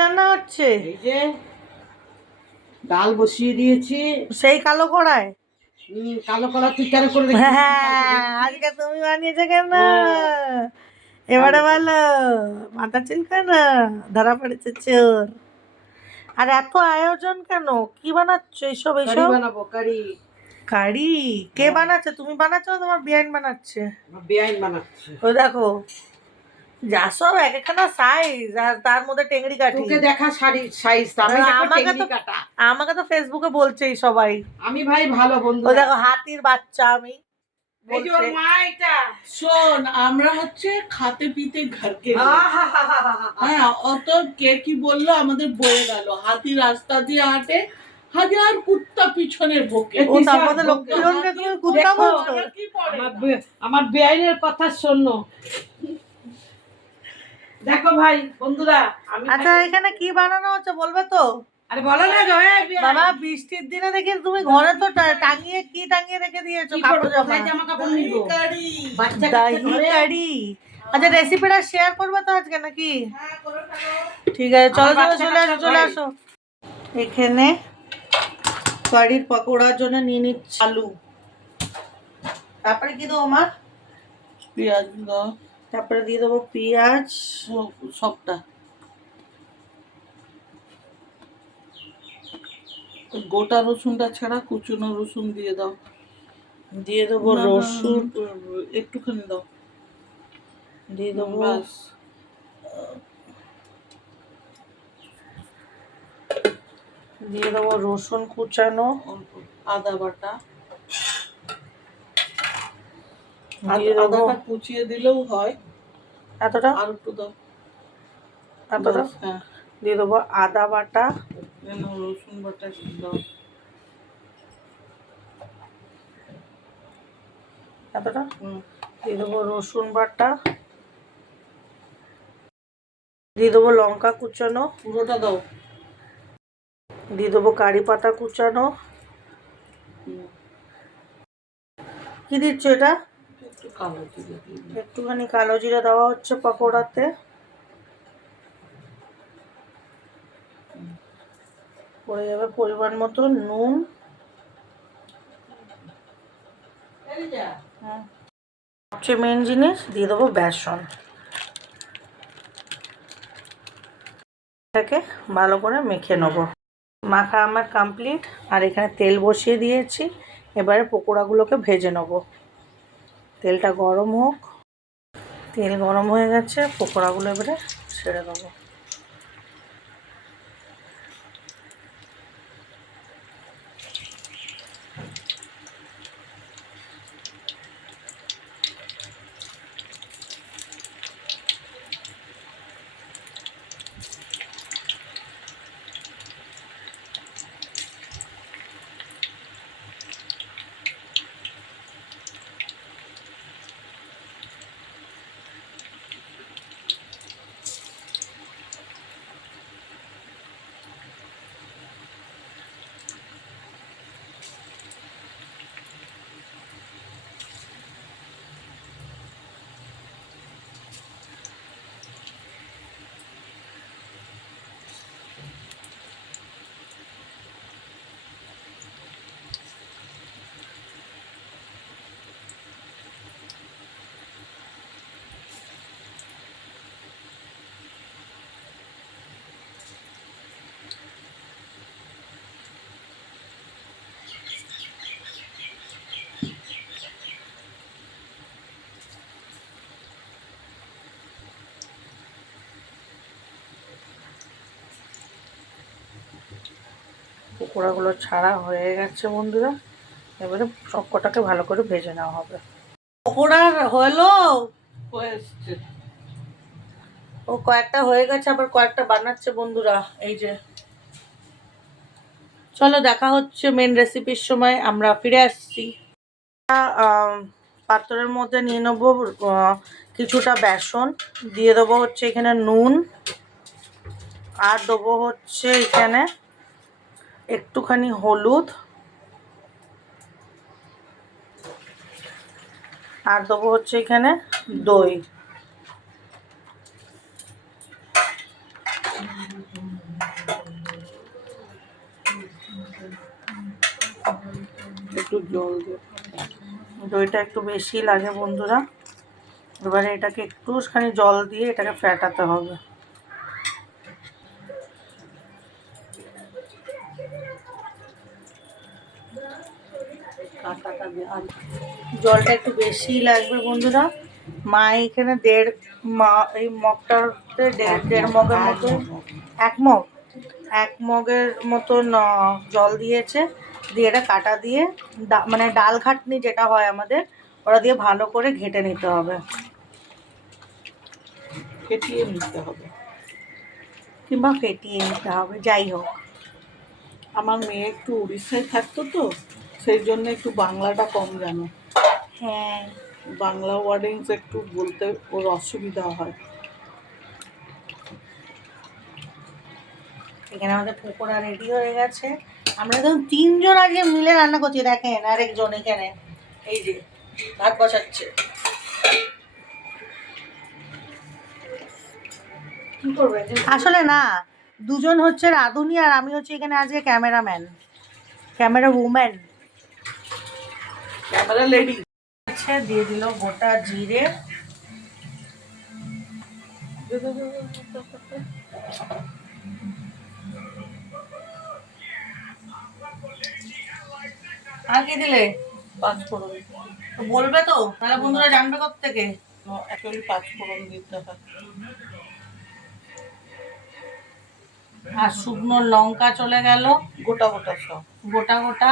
রান্না হচ্ছে? এই যে ডাল বসিয়ে দিয়েছি সেই কালো কড়ায়। কালো কলা তুই কেন করে হ্যাঁ, আজকে তুমি বানিয়েছো কেন? এবারে বলো, মাথা চুলকায় না, ধরা পড়েছে চোর। আর এত আয়োজন কেন? কি বানাচ্ছো এইসব কারি এইসব? বানাবো, কারি। কারি? কে বানাচ্ছে? তুমি বানাচ্ছো না তোমার বেআইন বানাচ্ছে? বেআইন বানাচ্ছে। ওই দেখো, যা সব এক একখানা সাইজ, আর তার মধ্যে টেংরি কাঠি। তোকে দেখা শাড়ির সাইজ, আমি দেখো টেকনি কাটা। আমাকে তো ফেসবুকে বলছেই সবাই। আমি ভাই ভালো বন্ধু। ওই দেখো হাতির বাচ্চা আমি এই যে ওর বলছে। মা এটা। শোন, আমরা হচ্ছে খাতে পিতে ঘরকে হ্যাঁ, অত কে কি বললো আমাদের বয়ে গেল। হাতি রাস্তা দিয়ে হাঁটে, হাজার কুত্তা পিছনে ভোকে। ও তারপরে লক্ষ্মীরঞ্জনকে তুমি কুত্তা দেখো, বলছো? কি পড়ে আমার বেআইনের কথা শোনো। দেখো ভাই বন্ধুরা, আমি আচ্ছা, এখানে কি বানানো হচ্ছে বলবে তো? আরে বলো না গো। বাবা, বৃষ্টির দিনে দেখি তুমি ঘরে তো টাঙিয়ে কি টাঙিয়ে রেখে দিয়েছো কাপড় জামা? জামা কাপড় নিব। কারি। বাচ্চা দহি কারি। আচ্ছা, রেসিপিটা শেয়ার করবে তো আজকে নাকি? ঠিক আছে, চলো চলো, চলে আসো চলে আসো। এখানে কারির পকোড়ার জন্য নিয়ে নিচ্ছি আলু। তারপরে কি দেবো মা? পেঁয়াজ দাও, তারপরে দিয়ে দেবো পেঁয়াজ সবটা। গোটা রসুনটা ছাড়া কুচনো রসুন দিয়ে দাও। দিয়ে দেবো না, রসুন একটুখানি দাও, দিয়ে দেবো ব্যাস। দিয়ে দেবো রসুন কুচানো, অল্প আদা বাটা। দিয়ে দেবো আদাটা কুচিয়ে দিলেও হয়, এতটা আর একটু দাও। এতটা হ্যাঁ, দিয়ে দেবো আদা বাটা, রসুন বাটা দাও। এতটা দিয়ে দেবো রসুন বাটা, দিয়ে দেবো লঙ্কা কুচানো, পুরোটা দাও। দিয়ে দেবো কারি পাতা কুচানো। কি দিচ্ছ এটা? একটু কালো জিরে দিয়ে দিই। একটুখানি কালো জিরা দেওয়া হচ্ছে পকোড়াতে। পড়ে যাবে পরিমাণ মতো নুন। সবচেয়ে মেন জিনিস দিয়ে দেবো বেসন। এটাকে ভালো করে মেখে নেবো। মাখা আমার কমপ্লিট। আর এখানে তেল বসিয়ে দিয়েছি, এবারে পকোড়াগুলোকে ভেজে নেব। তেলটা গরম হোক। তেল গরম হয়ে গেছে, পকোড়াগুলো এবারে ছেড়ে দেবো। পকোড়াগুলো ছাড়া হয়ে গেছে বন্ধুরা, এবারে সব কটাকে ভালো করে ভেজে নেওয়া হবে। পকোড়া হলো, হয়েছে। ও কয়েকটা হয়ে গেছে, আবার কয়েকটা বানাচ্ছে বন্ধুরা। এই যে, চলো দেখা হচ্ছে মেন রেসিপির সময়, আমরা ফিরে আসছি। পাত্রের মধ্যে নিয়ে নেবো কিছুটা বেসন, দিয়ে দেবো হচ্ছে এখানে নুন, আর দেবো হচ্ছে এখানে একটুখানি হলুদ, আর দেবো হচ্ছে এখানে দই। একটু জল দিয়ে দইটা একটু বেশি লাগে বন্ধুরা। এবারে এটাকে একটুখানি জল দিয়ে এটাকে ফ্যাটাতে হবে। কাঁটাটা দিয়ে আর জলটা একটু বেশি লাগবে বন্ধুরা। মা এখানে এই মগটাতে দেড় মগের মতো, এক মগের মতন জল দিয়েছে। দিয়ে এটা কাটা দিয়ে মানে ডাল ঘাটনি যেটা হয় আমাদের, ওরা দিয়ে ভালো করে ঘেটে নিতে হবে, ফেটিয়ে নিতে হবে। কিংবা ফেটিয়ে নিতে হবে, যাই হোক। আমার মেয়ে একটু উড়িষ্যায় থাকতো তো, সেই জন্য একটু বাংলাটা কম জানে। হ্যাঁ, বাংলা ওয়ার্ডিংস একটু বলতে ওর অসুবিধা হয়। এখানে আমাদের পকোড়া রেডি হয়ে গেছে। আমরা যখন 3 জন আজকে মিলে রান্না করছি, দেখেন আরেকজন এখানে এই যে ভাত বসাচ্ছে। কি করবে আসলে না, দুজন হচ্ছে রাঁধুনি আর আমি হচ্ছে এখানে আজকে ক্যামেরা উম্যান। Camera lady. আচ্ছা, দিয়ে দিল গোটা জিরে, আর কি দিলে? পাঁচফোড়ন। তো বলবে তো, তাহলে বন্ধুরা জানবে কোত্থেকে। অ্যাকচুয়ালি পাঁচফোড়ন দিতে হয়। আর শুকনো লঙ্কা চলে গেল গোটা গোটা সব। গোটা।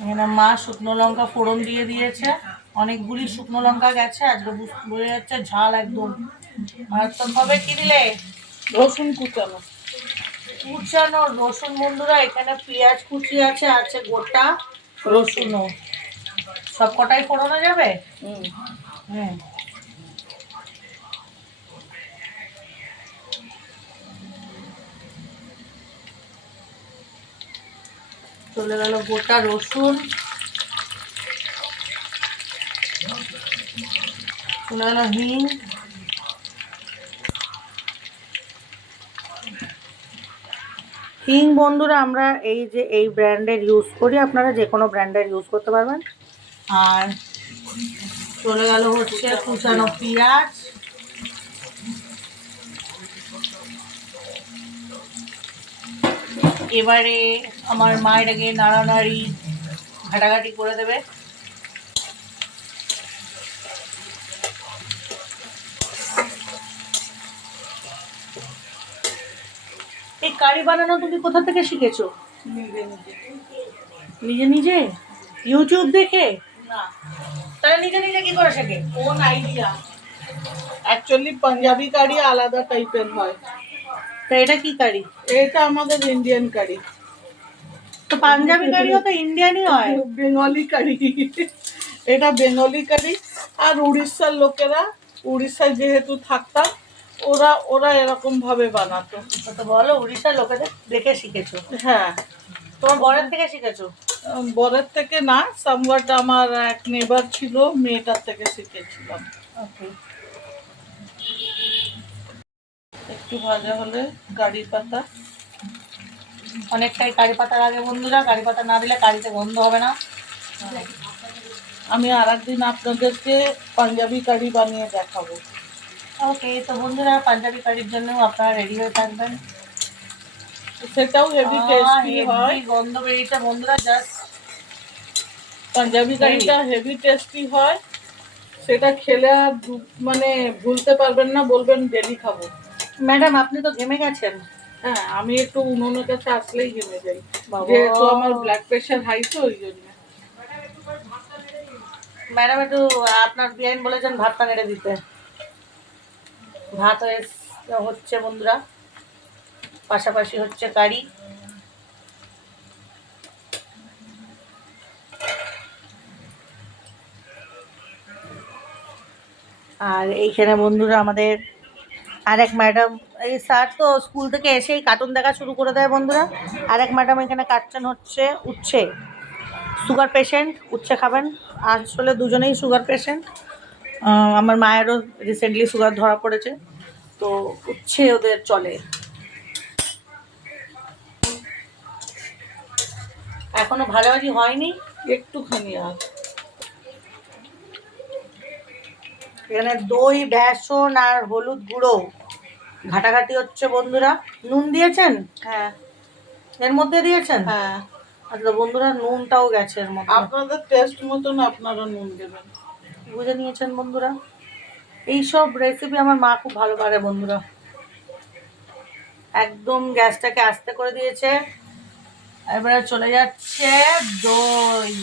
এখানে মা শুকনো লঙ্কা ফোড়ন দিয়ে দিয়েছে। অনেকগুলি শুকনো লঙ্কা গেছে আজকে, বোঝা যাচ্ছে ঝাল একদম মারাত্মকভাবে। কি দিলে? রসুন কুচানো। রসুন বন্ধুরা। এখানে পেঁয়াজ কুচি আছে গোটা রসুনও। সব কটাই ফোড়নো যাবে। হুম, চলে গেল গোটা রসুন, চলে গেল হিং বন্ধুরা। আমরা এই ব্র্যান্ডের ইউজ করি, আপনারা যে কোনো ব্র্যান্ডের ইউজ করতে পারবেন। আর চলে গেল হচ্ছে কুচানো পেঁয়াজ, এবারে আমার মা এটাকে নাড়ানাড়ি ঘাটাঘাটি করে দেবে। এই কারি বানানো তুমি কোথা থেকে শিখেছো? নিজে ইউটিউব দেখে? না, তাহলে নিজে কি করে শেখে? কোন আইডিয়া। অ্যাকচুয়ালি পাঞ্জাবি কারি আলাদা টাইপের হয়। তো এটা কি কারি? এটা আমাদের ইন্ডিয়ান কারি। তো পাঞ্জাবি কারিও তো ইন্ডিয়ানই হয়। বেঙ্গলি কারি। এটা বেঙ্গলি কারি। আর উড়িষ্যার লোকেরা, উড়িষ্যায় যেহেতু থাকতাম, ওরা এরকম ভাবে বানাতো। তো বলো, উড়িষ্যার লোকেদের দেখে শিখেছো? হ্যাঁ। তোমার বরের থেকে শিখেছো? বরের থেকে না, সামওয়াট আমার এক নেবার ছিল, মেয়েটার থেকে শিখেছিলাম। ওকে। একটু ভাজা হলে কারি পাতা, অনেকটাই কারি পাতা লাগে বন্ধুরা। কারি পাতা না দিলে কারিতে গন্ধ হবে না। আমি আর একদিন আপনাদেরকে পাঞ্জাবি কারি বানিয়ে দেখাবো। ওকে, তো বন্ধুরা পাঞ্জাবি কারির জন্য আপনারা রেডি হয়ে থাকবেন। সেটাও হেভি টেস্টি হয়। গন্ধ বেরিয়েছে বন্ধুরা, জাস্ট পাঞ্জাবি কারিটা হেভি টেস্টি হয়। সেটা খেলে আর মানে ভুলতে পারবেন না, বলবেন ডেলি খাবো। ম্যাডাম আপনি তো ঘেমে গেছেন। হ্যাঁ, আমি একটু উনুনের কাছে আসলেই ঘেমে যাই, বাবা। যেহেতু আমার ব্লাড প্রেশার হাই, তো ওই জন্য। ম্যাডাম একটু আপনার বিআইন বলেছেন ভাতটা নেড়ে দিতে। ভাত হচ্ছে বন্ধুরা, পাশাপাশি হচ্ছে কারি। আর এইখানে বন্ধুরা আমাদের আরেক ম্যাডাম, এই স্যার তো স্কুল থেকে এসেই কার্টুন দেখা শুরু করে দেয় বন্ধুরা। আরেক ম্যাডাম এখানে কাটছেন হচ্ছে উচ্ছে। সুগার পেশেন্ট, উচ্ছে খাবেন। আসলে দুজনেই সুগার পেশেন্ট। আমার মায়েরও রিসেন্টলি সুগার ধরা পড়েছে, তো উচ্ছে ওদের চলে। এখনো ভাজাভাজি হয়নি, একটুখানি আর এখানে দই, বেসন আর হলুদ গুঁড়ো ঘাটাঘাটি হচ্ছে বন্ধুরা। নুন দিয়েছেন? হ্যাঁ এর মধ্যে দিয়েছেন? হ্যাঁ, আচ্ছা বন্ধুরা, নুনটাও গেছে এর মধ্যে। আপনাদের টেস্ট মতন আপনারা নুন দেবেন। বুঝে নিয়েছেন বন্ধুরা? এইসব রেসিপি আমার মা খুব ভালো পারে বন্ধুরা। একদম গ্যাসটাকে আস্তে করে দিয়েছে। এবারে চলে যাচ্ছে দই।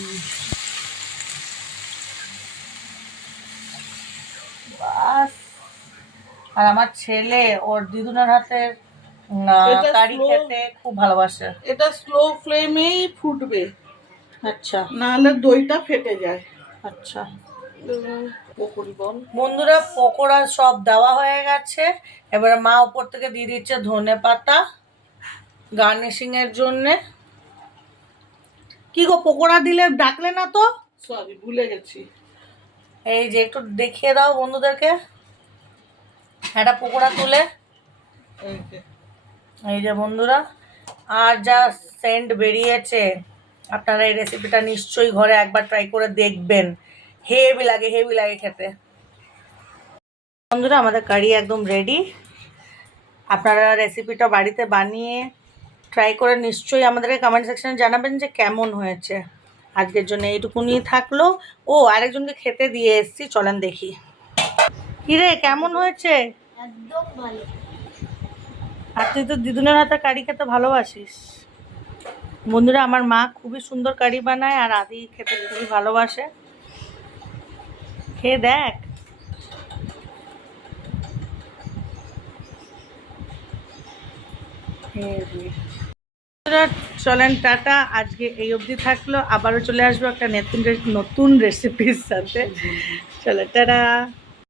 বাস। আর আমার ছেলে ওর দিদুনের হাতের এটা কারি slow- খেতে খুব ভালোবাসে। এটা স্লো ফ্লেমেই ফুটবে, আচ্ছা নাহলে দইটা ফেটে যায়। আচ্ছা পকড়ি বল। বন্ধুরা, পকোড়া সব দেওয়া হয়ে গেছে। এবারে মা উপর থেকে দিয়ে দিচ্ছে ধনে পাতা গার্নিশিং এর জন্যে। কি গো, পকোড়া দিলে ডাকলে না তো? সরি, ভুলে গেছি। এই যে একটু দেখিয়ে দাও বন্ধুদেরকে একটা পকোড়া তুলে। এই যে এই যে বন্ধুরা, আর যা সেন্ট বেরিয়েছে, আপনারা এই রেসিপিটা নিশ্চয়ই ঘরে একবার ট্রাই করে দেখবেন। হেভি লাগে খেতে। বন্ধুরা, আমাদের কারি একদম রেডি। আপনারা রেসিপিটা বাড়িতে বানিয়ে ট্রাই করে নিশ্চয়ই আমাদেরকে কমেন্ট সেকশনে জানাবেন যে কেমন হয়েছে। আজকের জন্য এইটুকুনি থাকলো। ও, আরেকজনকে খেতে দিয়ে এসছি, চলেন দেখি। কিরে, কেমন হয়েছে? একদম ভালো। আর তুই তো দিদুনের হাতে কারি খেতে ভালোবাসিস। বন্ধুরা, আমার মা খুবই সুন্দর কারি বানায় আর আদি খেতে খুবই ভালোবাসে। খেয়ে দেখ। চলেন টাটা, আজকে এই অবধি থাকলো। আবারও চলে আসবো একটা নতুন রেসিপির সাথে। চলো টাটা।